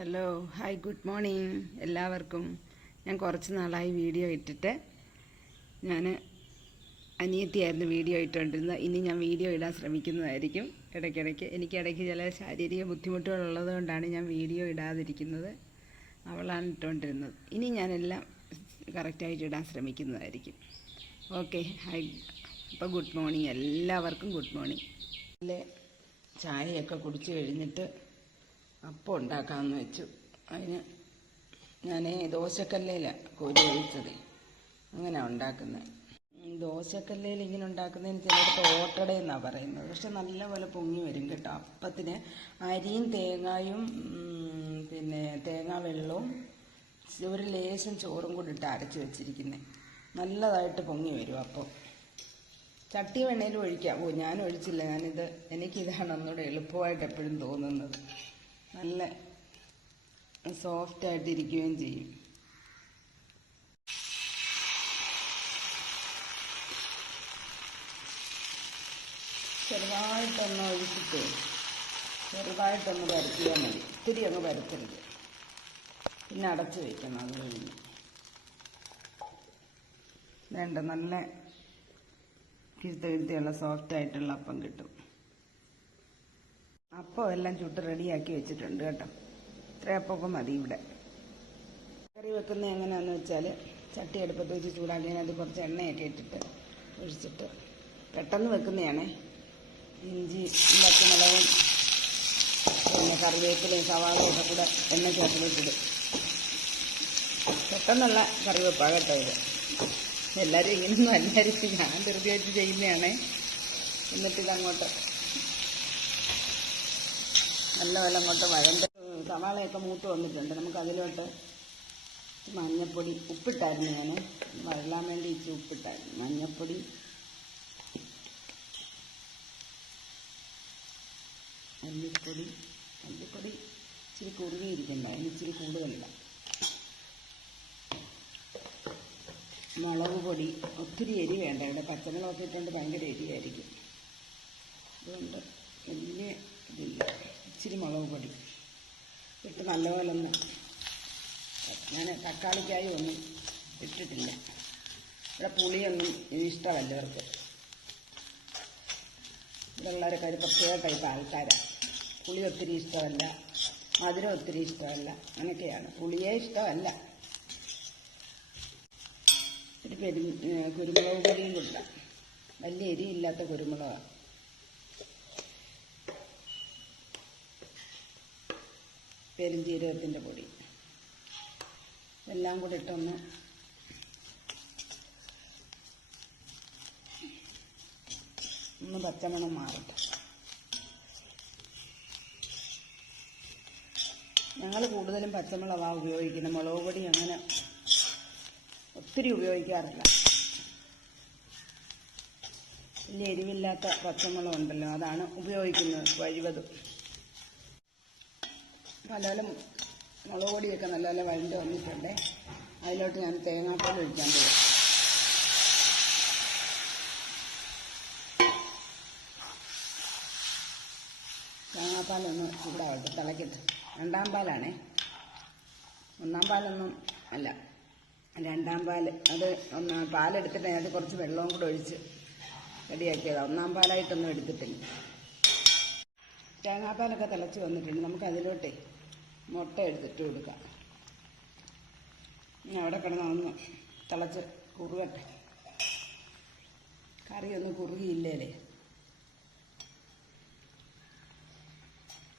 Hello hi good morning എല്ലാവർക്കും. ഞാൻ കുറച്ച് നാളായി വീഡിയോ ഇട്ടിട്ട് ഞാൻ അനിയത്തിയായിരുന്നു വീഡിയോ ഇട്ടുകൊണ്ടിരുന്നത് ഇനി ഞാൻ വീഡിയോ ഇടാൻ ശ്രമിക്കുന്നതായിരിക്കും. ഇടയ്ക്കിടയ്ക്ക് എനിക്ക് ഇടയ്ക്ക് ചില ശാരീരിക ബുദ്ധിമുട്ടുകൾ ഉള്ളതുകൊണ്ടാണ് ഞാൻ വീഡിയോ ഇടാതിരിക്കുന്നത്. അവളാണ് ഇട്ടുകൊണ്ടിരുന്നത് ഇനി ഞാനെല്ലാം കറക്റ്റായിട്ട് ഇടാൻ ശ്രമിക്കുന്നതായിരിക്കും. ഓക്കെ ഹായ് അപ്പോൾ ഗുഡ് മോർണിംഗ് എല്ലാവർക്കും ഗുഡ് മോർണിംഗ് അല്ലേ ചായയൊക്കെ കുടിച്ച് കഴിഞ്ഞിട്ട് അപ്പം ഉണ്ടാക്കാമെന്ന് വെച്ചു. അതിന് ഞാൻ ദോശക്കല്ലേലാണ് കോരി ഒഴിച്ചത്. അങ്ങനെ ഉണ്ടാക്കുന്നത് ദോശക്കല്ലേൽ ഇങ്ങനെ ഉണ്ടാക്കുന്നതിന് ചിലയിടത്ത് ഓട്ടട എന്നാണ് പറയുന്നത്. പക്ഷെ നല്ലപോലെ പൊങ്ങി വരും കേട്ടോ. അപ്പത്തിന് അരിയും തേങ്ങായും പിന്നെ തേങ്ങാ വെള്ളവും ഒരു ലേശം ചോറും കൂടി ഇട്ട് അരച്ച് വെച്ചിരിക്കുന്നത് നല്ലതായിട്ട് പൊങ്ങി വരും അപ്പം. ചട്ടി വെണ്ണയിൽ ഒഴിക്കാം. ഓ ഞാൻ ഒഴിച്ചില്ല. ഞാനിത് എനിക്കിതാണ് ഒന്നുകൂടെ എളുപ്പമായിട്ട് എപ്പോഴും തോന്നുന്നത്. നല്ല സോഫ്റ്റ് ആയിട്ടിരിക്കുകയും ചെയ്യും. ചെറുതായിട്ടൊന്ന് ഒഴിച്ചിട്ട് ചെറുതായിട്ടൊന്ന് പരത്തിയാൽ മതി. ഒത്തിരി അങ്ങ് പരത്തരുത് പിന്നെ അടച്ച് വയ്ക്കണം അത് കഴിഞ്ഞ്. വേണ്ട നല്ല കിഴുത്ത കിഴുത്തിയുള്ള സോഫ്റ്റ് ആയിട്ടുള്ള അപ്പം കിട്ടും. അപ്പം എല്ലാം ചുട്ട് റെഡിയാക്കി വെച്ചിട്ടുണ്ട് കേട്ടോ. ഇത്ര അപ്പം മതി ഇവിടെ. കറി വെക്കുന്നത് എങ്ങനെയാണെന്ന് വെച്ചാൽ ചട്ടി അടുപ്പത്ത് വെച്ച് ചൂടാക്കി അതിനകത്ത് കുറച്ച് എണ്ണയൊക്കെ ഇട്ടിട്ട് ഒഴിച്ചിട്ട് പെട്ടെന്ന് വെക്കുന്നതാണേ. ഇഞ്ചി പച്ചമുളകും പിന്നെ കറിവേപ്പിലയും സവാളയും ഒക്കെ കൂടെ എണ്ണ ചേർത്ത് വെച്ചിട്ട് പെട്ടെന്നുള്ള കറിവെപ്പാണ് കേട്ടോ ഇത്. എല്ലാവരും ഇങ്ങനെയൊന്നും അല്ലായിരിക്കും ഞാൻ ധൃതിയായിട്ട് ചെയ്യുന്നതാണേ. എന്നിട്ട് ഇതങ്ങോട്ട് നല്ല പോലെ അങ്ങോട്ട് വഴണ്ട് സവാളയൊക്കെ മൂത്ത് വന്നിട്ടുണ്ട്. നമുക്ക് അതിലോട്ട് മഞ്ഞപ്പൊടി ഉപ്പിട്ടായിരുന്നു ഞാൻ വഴലാൻ വേണ്ടി ഇച്ചിരി ഉപ്പിട്ടായിരുന്നു. മഞ്ഞപ്പൊടി. മല്ലിപ്പൊടി. മല്ലിപ്പൊടി ഇച്ചിരി കുറുകിയിരിക്കണ്ട? അതിന് ഇച്ചിരി കൂടുതലില്ല മുളക് പൊടി. ഒത്തിരി എരി വേണ്ട. ഇവിടെ പച്ചമുളകൊക്കെ ഇട്ടുകൊണ്ട് ഭയങ്കര എരിയായിരിക്കും. അതുകൊണ്ട് വലിയ ഇതില്ല. ഇച്ചിരി മുളക് പൊടി. ഇട്ട് നല്ലപോലെ ഒന്ന് ഞാൻ തക്കാളിക്കായി ഒന്നും ഇട്ടിട്ടില്ല. ഇവിടെ പുളിയൊന്നും ഇഷ്ടമല്ല ഇവർക്ക്. ഇവിടെ ഉള്ളവരൊക്കെ ഒരു പ്രത്യേക ടൈപ്പ് ആൾക്കാരാണ് പുളി ഒത്തിരി ഇഷ്ടമല്ല മധുരം ഒത്തിരി ഇഷ്ടമല്ല അങ്ങനെയൊക്കെയാണ്. പുളിയെ ഇഷ്ടമല്ല. ഒരു പെരു കുരുമുളക് പൊടിയും കൊടുക്കാം വലിയ എരിയില്ലാത്ത കുരുമുളകാണ് പെരുംജീരകത്തിന്റെ പൊടി. എല്ലാം കൂടി ഇട്ടൊന്ന് ഒന്ന് പച്ചമണം മാറട്ടെ. ഞങ്ങൾ കൂടുതലും പച്ചമുളകാണ് ഉപയോഗിക്കുന്നത്. മുളക് പൊടി അങ്ങനെ ഒത്തിരി ഉപയോഗിക്കാറില്ല. വലിയ എരിവില്ലാത്ത പച്ചമുളക് ഉണ്ടല്ലോ അതാണ് ഉപയോഗിക്കുന്നത് കഴിവതും നല്ലപോലെ മുളക് പൊടിയൊക്കെ നല്ലപോലെ വഴണ്ട് വന്നിട്ടുണ്ട്. അതിലോട്ട് ഞാൻ തേങ്ങാപ്പാൽ ഒഴിക്കാൻ പോകും തേങ്ങാപ്പാലൊന്ന് ചൂടാവട്ടെ തിളക്കട്ടെ. രണ്ടാം പാലാണേ. ഒന്നാം പാലൊന്നും അല്ല. രണ്ടാം പാൽ അത് ഒന്ന് പാലെടുത്തിട്ട് അതിനകത്ത് കുറച്ച് വെള്ളവും കൂടെ ഒഴിച്ച് റെഡിയാക്കിയതാണ് ഒന്നാം പാലായിട്ടൊന്നും എടുത്തിട്ടില്ല. തേങ്ങാപ്പാലൊക്കെ തിളച്ച് വന്നിട്ടുണ്ട്. നമുക്ക് അതിലോട്ടേ മുട്ട എടുത്തിട്ട് കൊടുക്കാം. ഇനി അവിടെ കിടന്ന് ഒന്ന് തിളച്ച് കുറുകട്ടെ. കറിയൊന്നും കുറുകിയില്ലേ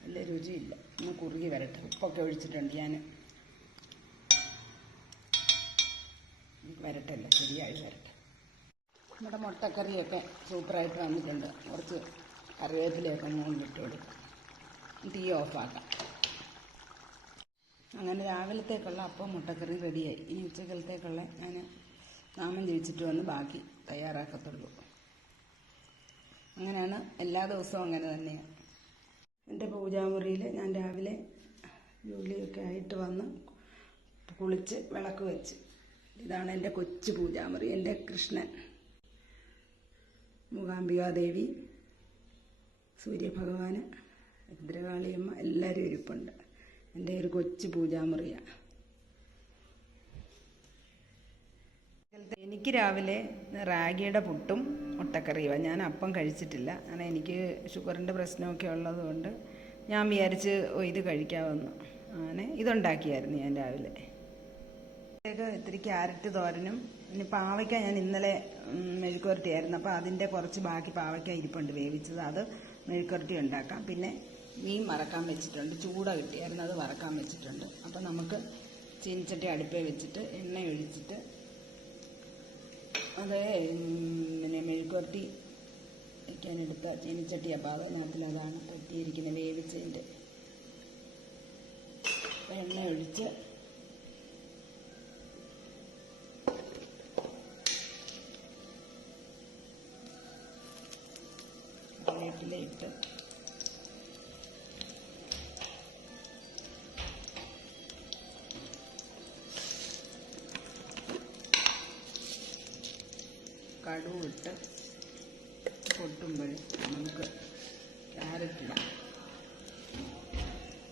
വലിയ രുചിയില്ല. ഒന്ന് കുറുകി വരട്ടെ. ഉപ്പൊക്കെ ഒഴിച്ചിട്ടുണ്ട് ഞാൻ വരട്ടല്ല. ശരിയായി വരട്ടെ. നമ്മുടെ മുട്ടക്കറിയൊക്കെ സൂപ്പറായിട്ട് വന്നിട്ടുണ്ട്. കുറച്ച് കറിവേപ്പിലയൊക്കെ മുകളിൽ ഇട്ട് കൊടുക്കാം. തീ ഓഫാക്കാം. അങ്ങനെ രാവിലത്തേക്കുള്ള അപ്പം മുട്ടക്കറി റെഡിയായി. ഇനി ഉച്ചക്കലത്തേക്കുള്ള ഞാൻ നാമം ജയിച്ചിട്ട് വന്ന് ബാക്കി തയ്യാറാക്കത്തുള്ളൂ. അങ്ങനെയാണ് എല്ലാ ദിവസവും അങ്ങനെ തന്നെയാണ്. എന്റെ പൂജാമുറിയിൽ ഞാൻ രാവിലെ ജോലിയൊക്കെ ആയിട്ട് വന്ന് കുളിച്ച് വിളക്ക് വെച്ച്. ഇതാണ് എന്റെ കൊച്ചു പൂജാമുറി എന്റെ കൃഷ്ണൻ. മൂകാംബികാദേവി സൂര്യഭഗവാന് ഭദ്രകാളിയമ്മ എല്ലാവരും ഇരിപ്പുണ്ട്. എന്റെ ഒരു കൊച്ചു പൂജാമുറിയ. എനിക്ക് രാവിലെ റാഗിയുടെ പുട്ടും മുട്ടക്കറിയുമാണ് ഞാൻ അപ്പം കഴിച്ചിട്ടില്ല. കാരണം എനിക്ക് ഷുഗറിന്റെ പ്രശ്നമൊക്കെ ഉള്ളതുകൊണ്ട് ഞാൻ വിചാരിച്ച് ഇത് കഴിക്കാമെന്ന് അങ്ങനെ ഇതുണ്ടാക്കിയായിരുന്നു ഞാൻ രാവിലെ. ഇത്തിരി ക്യാരറ്റ് തോരനും പിന്നെ പാവയ്ക്ക ഞാൻ ഇന്നലെ മെഴുക്കുവരട്ടിയായിരുന്നു. അപ്പോൾ അതിന്റെ കുറച്ച് ബാക്കി പാവയ്ക്ക ഇരിപ്പുണ്ട് വേവിച്ചത്. അത് മെഴുക്കുവരട്ടി ഉണ്ടാക്കാം. പിന്നെ മീൻ വറക്കാൻ വെച്ചിട്ടുണ്ട്. ചൂട കിട്ടിയായിരുന്നു അത് വറക്കാൻ വെച്ചിട്ടുണ്ട്. അപ്പം നമുക്ക് ചീനിച്ചട്ടി അടുപ്പേ വെച്ചിട്ട് എണ്ണ ഒഴിച്ചിട്ട് അത് പിന്നെ മെഴുക്കുവരട്ടി വയ്ക്കാനെടുത്ത ചീനിച്ചട്ടി അപ്പോൾ അതിനകത്തിൽ അതാണ് പറ്റിയിരിക്കുന്നത് വേവിച്ചതിന്റെ എണ്ണ ഒഴിച്ച് വേപ്പിലയിട്ട് കടുവ് ഇട്ട് പൊട്ടുമ്പോൾ നമുക്ക് ക്യാരറ്റ് ഇടാം.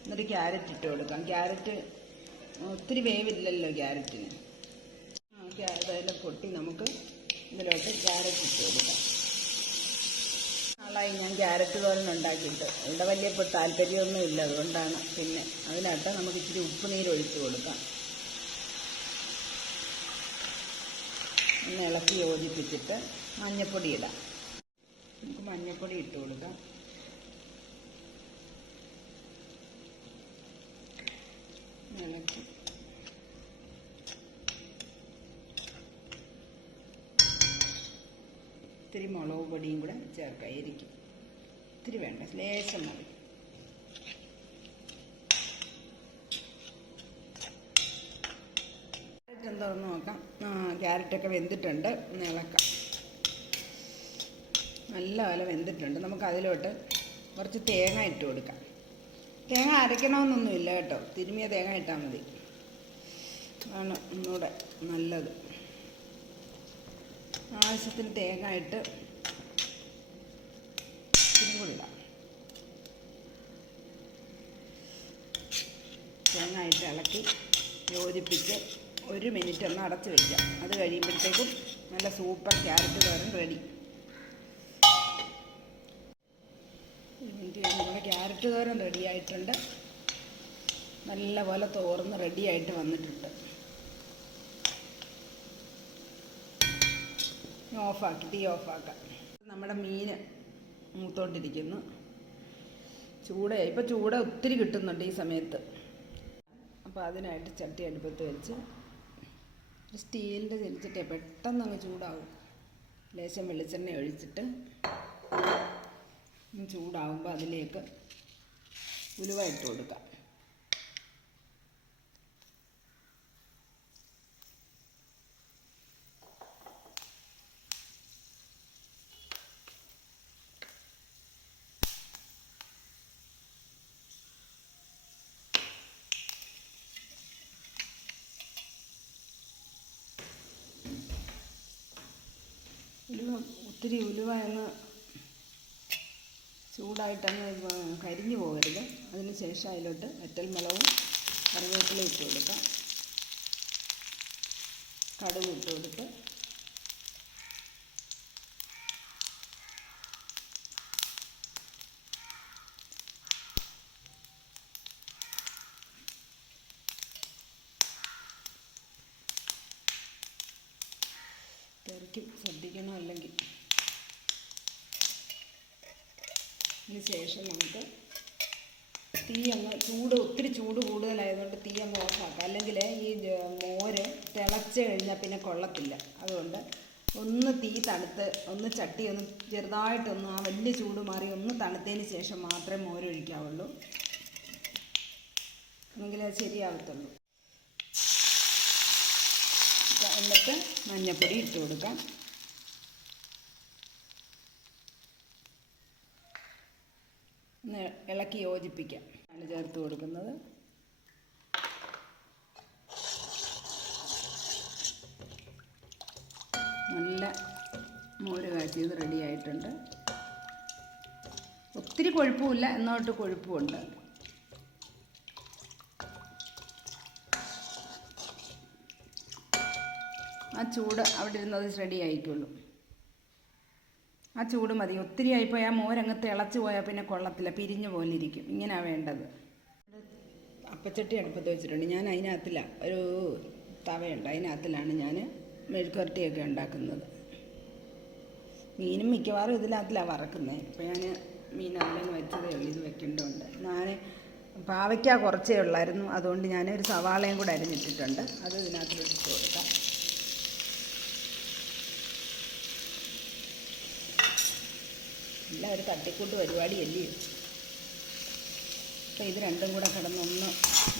എന്നിട്ട് ക്യാരറ്റ് ഇട്ട് കൊടുക്കാം. ക്യാരറ്റ് ഒത്തിരി വേവില്ലല്ലോ ക്യാരറ്റിന്. അതെല്ലാം പൊട്ടി നമുക്ക് ഇതിലോട്ട് ക്യാരറ്റ് ഇട്ട് കൊടുക്കാം. നാളായി ഞാൻ ക്യാരറ്റ് തോരൻ ഉണ്ടാക്കിയിട്ട്. ഇവിടെ വലിയ താല്പര്യമൊന്നും ഇല്ല അതുകൊണ്ടാണ് പിന്നെ അതിനകത്ത് നമുക്ക് ഇച്ചിരി ഉപ്പ് ഒഴിച്ച് കൊടുക്കാം. ഒന്ന് ഇളക്കി യോജിപ്പിച്ചിട്ട് മഞ്ഞൾപ്പൊടി ഇടാം. നമുക്ക് മഞ്ഞൾപ്പൊടി ഇട്ട് കൊടുക്കാം. ഇത്തിരി മുളക് പൊടിയും കൂടെ ചേർക്കാം. എരിക്കും. ഇത്തിരി വേണ്ട. ലേശം മതി. എന്താണെന്ന് നോക്കാം. ക്യാരറ്റൊക്കെ വെന്തിട്ടുണ്ട്. ഇളക്കാം. നല്ല പോലെ വെന്തിട്ടുണ്ട്. നമുക്ക് അതിലോട്ട് കുറച്ച് തേങ്ങ ഇട്ട് കൊടുക്കാം. തേങ്ങ അരയ്ക്കണമെന്നൊന്നുമില്ല കേട്ടോ. തിരുമിയ തേങ്ങ ഇട്ടാൽ മതി. ആണ് ഒന്നുകൂടെ നല്ലത്. ആവശ്യത്തിന് തേങ്ങ ഇട്ട് ഇത്തിരി തേങ്ങ ഇട്ട് ഇളക്കി യോജിപ്പിച്ച് ഒരു മിനിറ്റ് ഒന്ന് അടച്ച് വയ്ക്കാം അത് കഴിയുമ്പോഴത്തേക്കും നല്ല സൂപ്പർ ക്യാരറ്റ് തോരൻ റെഡി നമ്മുടെ ക്യാരറ്റ് തോരൻ റെഡിയായിട്ടുണ്ട് നല്ല പോലെ തോർന്ന് റെഡിയായിട്ട് വന്നിട്ടുണ്ട്. ഓഫാക്കി തീ ഓഫാക്കാം നമ്മുടെ മീൻ മൂത്തോണ്ടിരിക്കുന്നു. ചൂട ഇപ്പം ചൂട ഒത്തിരി കിട്ടുന്നുണ്ട് ഈ സമയത്ത്. അപ്പോൾ അതിനായിട്ട് ചട്ടി അടുപ്പത്ത് വെച്ച് സ്റ്റീലിന്റെ ചെരിച്ചിട്ടേ പെട്ടെന്ന് അങ്ങ് ചൂടാവും. ലേശം വെളിച്ചെണ്ണ ഒഴിച്ചിട്ട് ചൂടാവുമ്പോൾ അതിലേക്ക് ഉലുവ ഇട്ട് കൊടുക്കാം. ഉലുവ ഒത്തിരി ഉലുവ ചൂടായിട്ടങ്ങ് കരിഞ്ഞു പോകരുത്. അതിന് ശേഷം അതിലോട്ട് വറ്റൽമുളകും കറിവേപ്പില ഇട്ട് കൊടുക്കാം. കടുക് ഇട്ട് കൊടുത്ത് തെറിക്കും ശ്രദ്ധിക്കണം അല്ലെങ്കിൽ ഇതിന് ശേഷം നമുക്ക് തീ അങ്ങ് ചൂട് ഒത്തിരി ചൂട് കൂടുതലായതുകൊണ്ട് തീ അങ്ങ് ഓഫാക്കാം. അല്ലെങ്കിൽ ഈ മോര് തിളച്ച് കഴിഞ്ഞാൽ പിന്നെ കൊള്ളത്തില്ല. അതുകൊണ്ട് ഒന്ന് തീ തണുത്ത് ഒന്ന് ചട്ടി ഒന്ന് ചെറുതായിട്ടൊന്ന് ആ വലിയ ചൂട് മാറി ഒന്ന് തണുത്തതിന് ശേഷം മാത്രമേ മോരൊഴിക്കാവുള്ളൂ. എങ്കിലേ അത് ശരിയാവത്തുള്ളൂ. എന്നിട്ട് മഞ്ഞപ്പൊടി ഇട്ട് കൊടുക്കാം. ഇളക്കി യോജിപ്പിക്കാം. ആണ് ചേർത്ത് കൊടുക്കുന്നത്. നല്ല മോര് കാച്ചിയത് റെഡിയായിട്ടുണ്ട് ഒത്തിരി കൊഴുപ്പുമില്ല എന്നോട്ട് കൊഴുപ്പുമുണ്ട്. ആ ചൂട് അവിടെ ഇരുന്നത് റെഡി ആയിക്കുള്ളൂ ആ ചൂട് മതി. ഒത്തിരി ആയിപ്പോയി. ആ മോരങ്ങ് തിളച്ച് പോയാൽ പിന്നെ കൊള്ളത്തില്ല. പിരിഞ്ഞു പോലെ ഇരിക്കും ഇങ്ങനെയാണ് വേണ്ടത്. അപ്പച്ചട്ടി അടുപ്പത്ത് വെച്ചിട്ടുണ്ട്. ഞാൻ അതിനകത്തില്ല. ഒരു തവയുണ്ട്. അതിനകത്തിലാണ് ഞാൻ മെഴുക്കുരട്ടിയൊക്കെ ഉണ്ടാക്കുന്നത്. മീനും മിക്കവാറും ഇതിനകത്തിലാണ് വറക്കുന്നത് ഇപ്പോൾ ഞാൻ മീൻ അതിലങ്ങ് വെച്ചതേ ഉള്ളൂ. ഇത് വെക്കേണ്ടതുണ്ട്. ഞാൻ പാവയ്ക്ക കുറച്ചേ ഉള്ളായിരുന്നു. അതുകൊണ്ട് ഞാൻ ഒരു സവാളയും കൂടെ അരിഞ്ഞിട്ടിട്ടുണ്ട്. അത് ഇതിനകത്ത് ഇട്ട് കൊടുക്കാം. എല്ലാം ഒരു തട്ടിക്കൂട്ട് പരിപാടിയല്ലേ? അപ്പോൾ ഇത് രണ്ടും കൂടെ കിടന്നൊന്ന്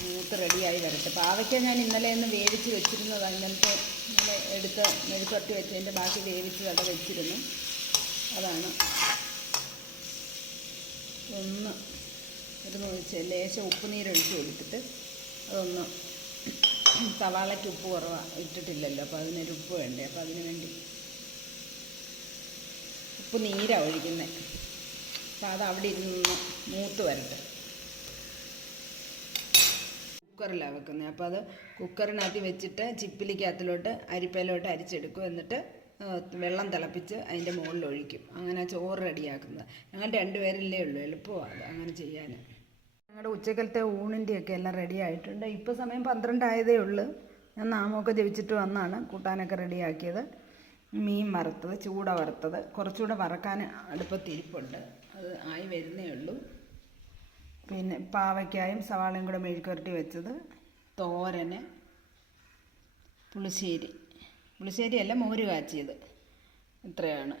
മൂത്ത് റെഡിയായി വരട്ടെ. പാവയ്ക്ക ഞാൻ ഇന്നലെ ഒന്ന് വേവിച്ച് വെച്ചിരുന്നതാണ് ഇന്നലത്തെ ഇന്നലെ എടുത്ത് മെഴുക്കൊട്ടി വെച്ചതിന്റെ ബാക്കി വേവിച്ച് അവിടെ വെച്ചിരുന്നു. അതാണ്. ഒന്ന് ഇത് നോക്കിച്ച് ലേശം ഉപ്പ് നീരൊഴിച്ച് കൊടുത്തിട്ട് അതൊന്ന് സവാളയ്ക്ക് ഉപ്പ് കുറവാണ് ഇട്ടിട്ടില്ലല്ലോ. അപ്പോൾ അതിനൊരു ഉപ്പ് വേണ്ടേ? അപ്പോൾ അതിന് വേണ്ടി ഉപ്പ് നീരാണ് ഒഴിക്കുന്നത് അപ്പം അത് അവിടെ ഇരുന്ന് മൂത്ത് വരട്ടെ. കുക്കറിലാണ് വെക്കുന്നത് അപ്പോൾ അത് കുക്കറിനകത്ത് വെച്ചിട്ട് ചിപ്പിലിക്കകത്തിലോട്ട് അരിപ്പയിലോട്ട് അരിച്ചെടുക്കും. എന്നിട്ട് വെള്ളം തിളപ്പിച്ച് അതിന്റെ മുകളിൽ ഒഴിക്കും. അങ്ങനെ ചോറ് റെഡിയാക്കുന്നത്. ഞങ്ങൾ രണ്ടുപേരല്ലേ ഉള്ളൂ. എളുപ്പമാണ് അങ്ങനെ ചെയ്യാൻ ഞങ്ങളുടെ ഉച്ചക്കലത്തെ ഊണിന്റെയൊക്കെ എല്ലാം റെഡി ആയിട്ടുണ്ട് ഇപ്പോൾ സമയം പന്ത്രണ്ടായതേ ഉള്ളൂ. ഞാൻ നാമമൊക്കെ ജപിച്ചിട്ട് വന്നാണ് കൂട്ടാനൊക്കെ റെഡിയാക്കിയത്. മീൻ വറുത്തത് ചൂട വറുത്തത്. കുറച്ചുകൂടെ വറക്കാൻ അടുപ്പത്തിരിപ്പുണ്ട് അത് ആയി വരുന്നേ ഉള്ളൂ. പിന്നെ പാവയ്ക്കായും സവാളയും കൂടെ മെഴുക്കുരട്ടി വെച്ചത് തോരന് പുളിശ്ശേരി. പുളിശ്ശേരിയല്ല മോര് കാച്ചിയത്. ഇത്രയാണ്.